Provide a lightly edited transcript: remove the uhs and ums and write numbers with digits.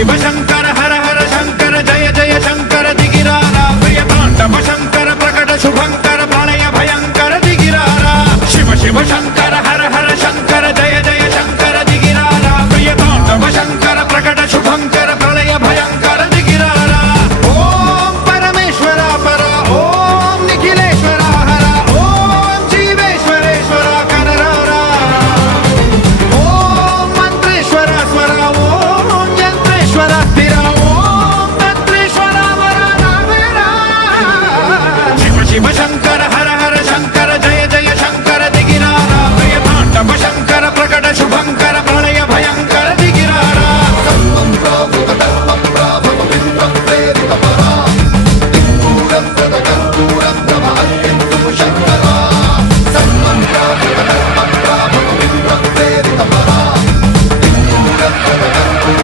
शिव शंकर हर हर शंकर जय जय शंकर दिगिरारा प्रिय तांडव शंकर प्रकट शुभंकर प्रणय भयंकर दिगिरारा शिव शिव शंकर